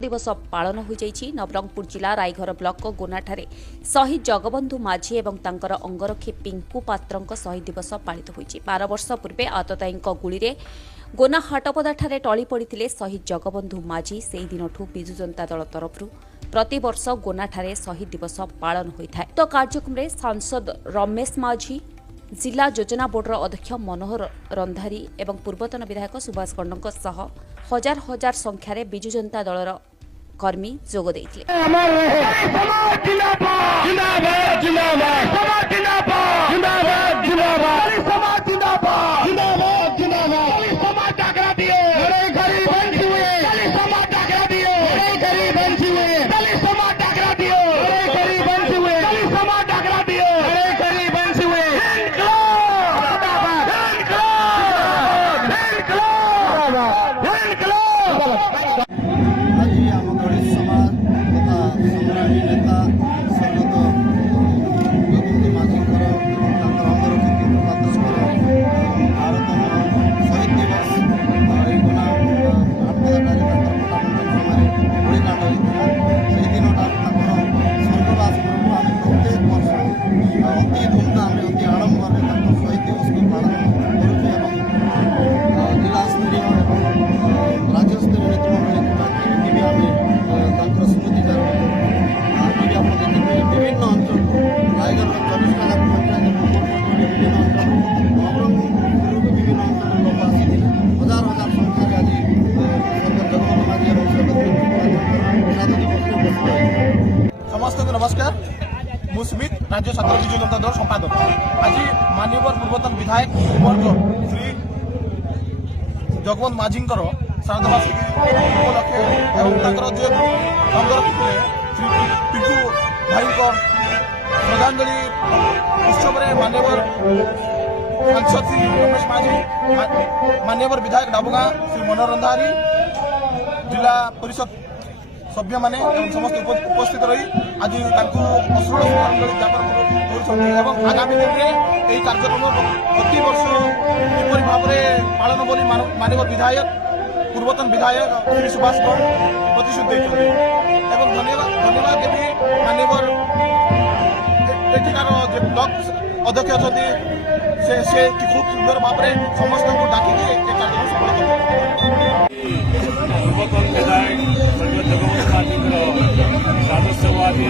दिवस पालन हो जाइछि। नवरंगपुर जिला रायघर ब्लॉक गोनाठारे शहीद जगबंधु माझी एवं तांकर अंगरक्षी पिंकू पात्रंक शहीद दिवस पालित होइछि। 12 वर्ष पूर्वे आतताईंक गुली रे गोना हाटपदाठारे टली पड़िथिले शहीद जगबंधु माझी। सेहि दिनठु बिजु जनता दल तरफरु प्रति वर्ष गोनाठारे शहीद दिवस पालन होइथाय। तो कार्यक्रम रे सांसद रमेश माझी, जिला योजना बोर्डर अध्यक्ष मनोहर रंधारी एवं पूर्वतन विधायक सुभाष गंडक सह हजार हजार संख्यार बिजु जनता दलर कर्मी जोग देइथिले। समस्त नमस्कार। मु स्मित राज्य छात्र बिजु जनता दल संपादक। आज माननीय पूर्वतन विधायक श्री जगबंधु माझी श्राद्धवार्षिकी उपलक्षे जे अंगरक्षी श्री पिंकू भाई श्रद्धांजलि उत्सव में माननीय सांसद श्री रमेश माझी, माननीय विधायक डाबुगा श्री मनोहर रंधारी, जिला परिषद सभ्य माने समस्त उपस्थित रही आज अश्रुल श्रद्धांजलि ज्ञापन कर आगामी दिन में यही कार्यक्रम प्रति वर्ष किपरि भाव में पालन बोली माननीय विधायक पूर्वतन विधायक श्री सुभाष गौड़ प्रतिश्रुति देते एवं धन्यवाद देवी माननीय एठिकार ब्लॉक अध्यक्ष अच्छा से खूब सुंदर भाव में समस्त को डाकिकी कार्यक्रम सफल पूर्वतन विधायक जगबंधु माझी सदस्यवादी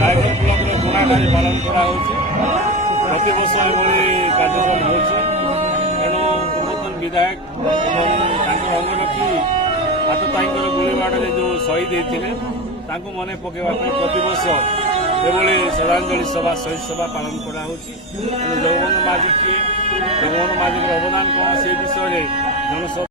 रायगढ़ ब्लॉक गोनाठारे पालन प्रति वर्ष एभली कार्यक्रम होणु पूर्वतन विधायक अंगरक्षी आतताई गुलीबाड़ जो शहीद होते मन पकड़ा प्रति वर्ष एभली श्रद्धांजलि सभा शहीद सभा पालन कराऊँ। जगबंधु माझी किए, जगबंधु माझी अवदान कौन से विषय